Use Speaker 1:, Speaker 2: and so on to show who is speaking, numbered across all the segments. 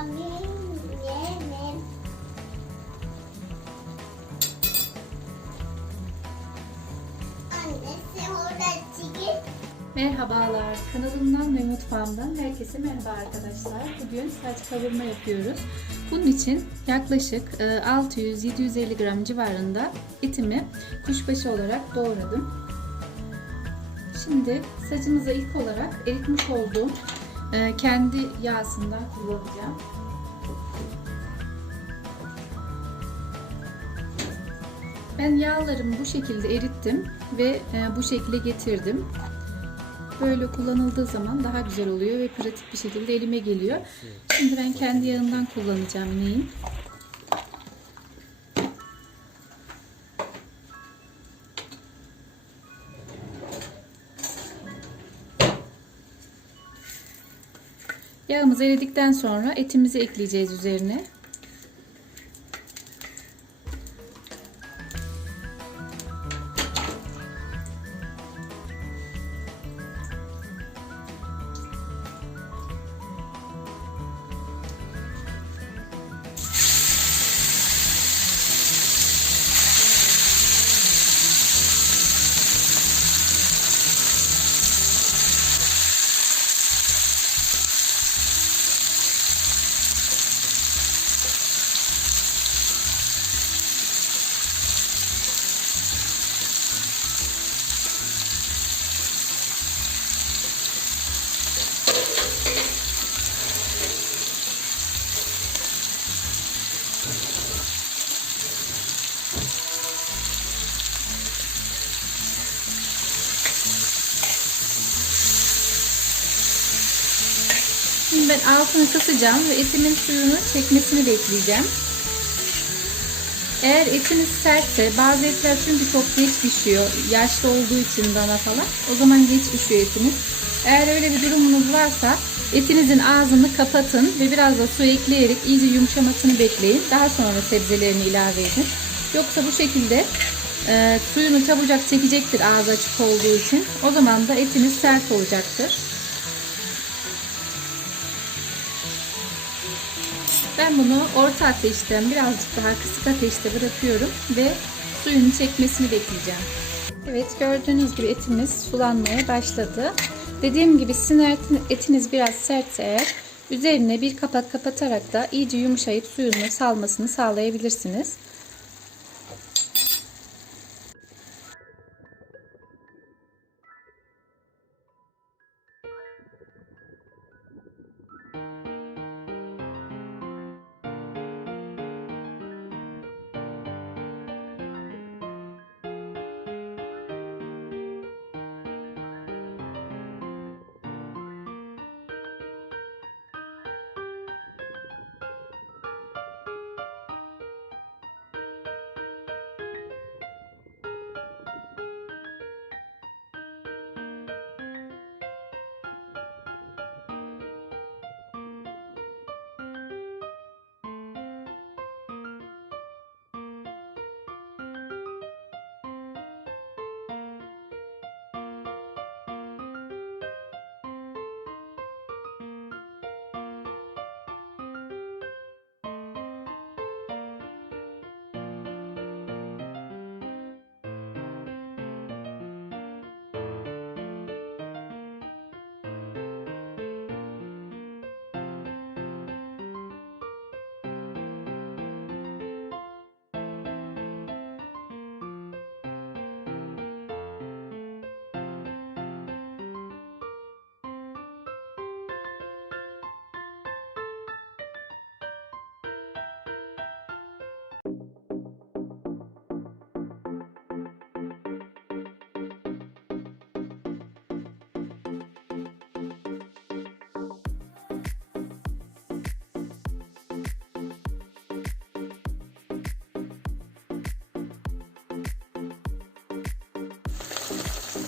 Speaker 1: Salami.
Speaker 2: Merhabalar, kanalımdan ve mutfağımdan herkese merhaba arkadaşlar. Bugün saç kavurma yapıyoruz. Bunun için yaklaşık e, 600-750 gram civarında etimi kuşbaşı olarak doğradım. Şimdi saçımıza ilk olarak eritmiş olduğum e, kendi yağsından kullanacağım. Ben yağlarımı bu şekilde erittim ve e, bu şekilde getirdim. Böyle kullanıldığı zaman daha güzel oluyor ve pratik bir şekilde elime geliyor. Şimdi ben kendi yağından kullanacağım ineğin. Yağımız eridikten sonra etimizi ekleyeceğiz üzerine. Ben altını kısacağım ve etimin suyunu çekmesini bekleyeceğim. Eğer etiniz sertse bazı etler çünkü çok geç pişiyor. Yaşlı olduğu için dana falan. O zaman geç pişiyor etiniz. Eğer öyle bir durumunuz varsa etinizin ağzını kapatın ve biraz da su ekleyerek iyice yumuşamasını bekleyin. Daha sonra sebzelerini ilave edin. Yoksa bu şekilde e, suyunu çabucak çekecektir ağzı açık olduğu için. O zaman da etiniz sert olacaktır. Ben bunu orta ateşten birazcık daha kısık ateşte bırakıyorum ve suyunu çekmesini bekleyeceğim. Evet gördüğünüz gibi etimiz sulanmaya başladı. Dediğim gibi sizin etin- etiniz biraz sertse eğer üzerine bir kapak kapatarak da iyice yumuşayıp suyunu salmasını sağlayabilirsiniz.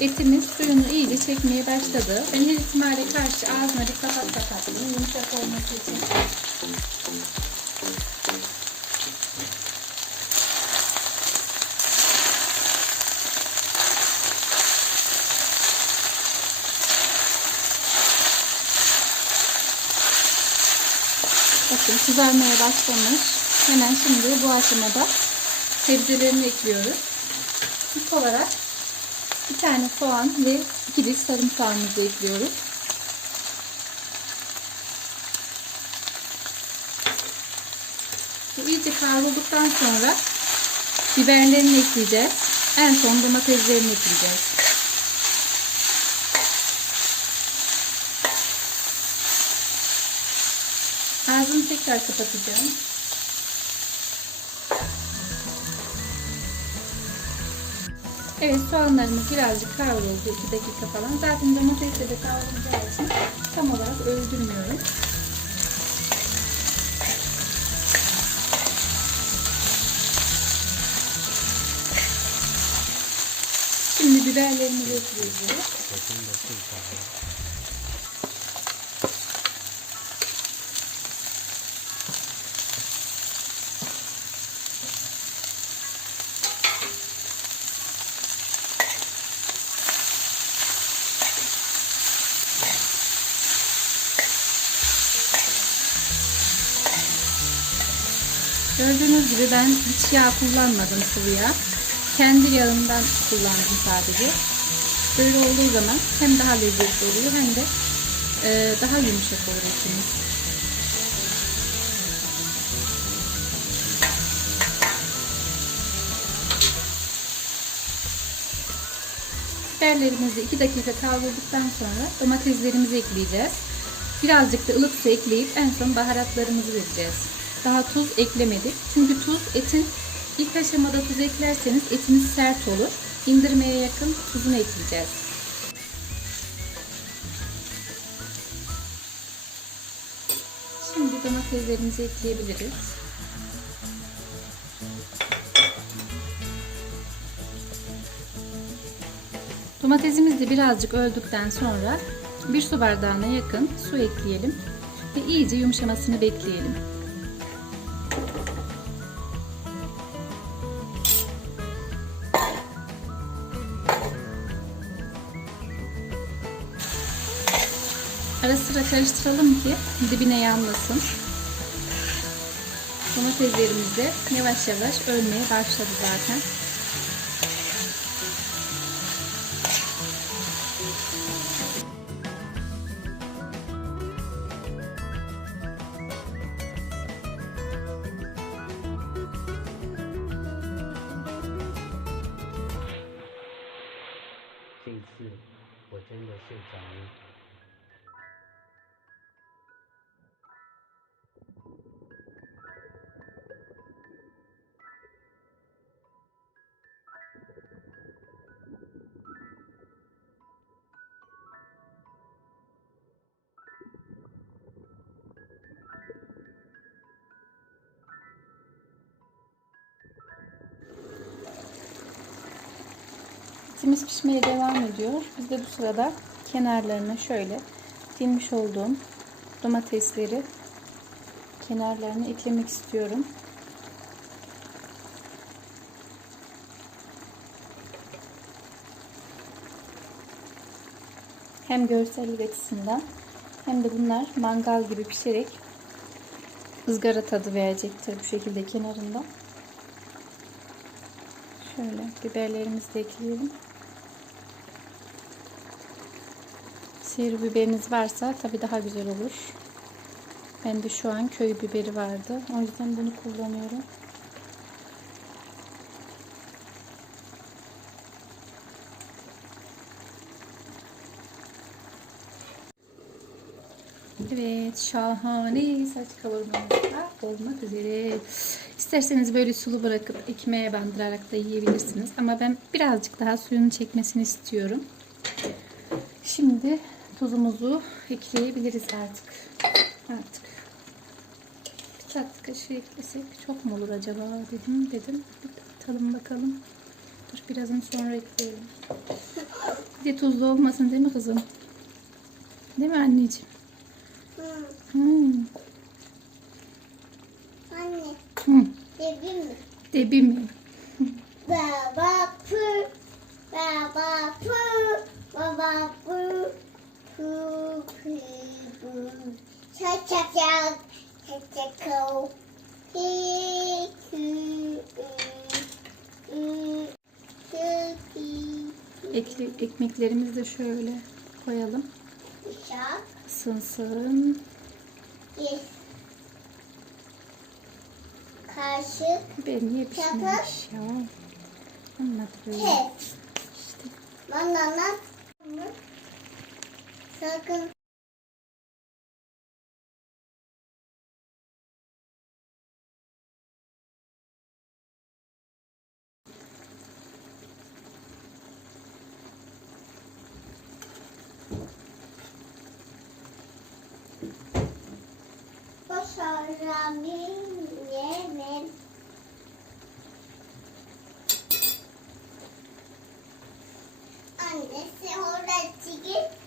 Speaker 2: Etimiz suyunu iyice çekmeye başladı. Ben her ihtimale karşı ağzına bir kapak kapattım. Yumuşak olması için. Bakın kızarmaya başlamış. Hemen şimdi bu aşamada sebzelerini ekliyoruz. İlk olarak bir tane soğan ve iki diş sarımsağımızı ekliyoruz. Bu iyice kavrulduktan sonra biberlerini ekleyeceğiz. En son domateslerini ekleyeceğiz. Ağzını tekrar kapatacağım. Evet soğanlarımız birazcık kavruldu. 2 dakika falan. Zaten domatesle de kavrulacağı için tam olarak öldürmüyorum. Şimdi biberlerimizi ekliyoruz. Gördüğünüz gibi ben hiç yağ kullanmadım sıvı yağ. Kendi yağımdan kullandım sadece. Böyle olduğu zaman hem daha lezzetli oluyor hem de e, daha yumuşak olur etimiz. Biberlerimizi 2 dakika kavrulduktan sonra domateslerimizi ekleyeceğiz. Birazcık da ılık su ekleyip en son baharatlarımızı vereceğiz. Daha tuz eklemedik. Çünkü tuz etin ilk aşamada tuz eklerseniz etiniz sert olur. İndirmeye yakın tuzunu ekleyeceğiz. Şimdi domateslerimizi ekleyebiliriz. Domatesimiz de birazcık öldükten sonra bir su bardağına yakın su ekleyelim ve iyice yumuşamasını bekleyelim. Sıra karıştıralım ki dibine yanmasın. Domateslerimiz de yavaş yavaş ölmeye başladı zaten. “ Etimiz pişmeye devam ediyor. Biz de bu sırada kenarlarına şöyle dilmiş olduğum domatesleri kenarlarına eklemek istiyorum. Hem görsellik açısından hem de bunlar mangal gibi pişerek ızgara tadı verecektir bu şekilde kenarında. Şöyle biberlerimizi de ekleyelim. Sivri biberiniz varsa tabi daha güzel olur. Ben de şu an köy biberi vardı. O yüzden bunu kullanıyorum. Evet şahane saç kavurmamız da olmak üzere. İsterseniz böyle sulu bırakıp ekmeğe bandırarak da yiyebilirsiniz. Ama ben birazcık daha suyunu çekmesini istiyorum. Şimdi tuzumuzu ekleyebiliriz artık. Artık. Bir tatlı kaşığı eklesek çok mu olur acaba dedim dedim. Bir tadım bakalım. Dur birazını sonra ekleyelim. Bir de tuzlu olmasın değil mi kızım? Değil mi anneciğim? Hmm.
Speaker 1: Anne,
Speaker 2: Hmm.
Speaker 1: dedim mi?
Speaker 2: Debi mi?
Speaker 1: Baba pı, baba pı, baba pı, Çak çak
Speaker 2: Ekle, ekmeklerimizi de şöyle koyalım.
Speaker 1: Uşak.
Speaker 2: Isınsın.
Speaker 1: Yes. Kaşık.
Speaker 2: Ben niye pişmemiş ya? Anlat böyle.
Speaker 1: Hep.
Speaker 2: İşte.
Speaker 1: Banana. Sakın. sonra yerim. Annesi orada çıkıp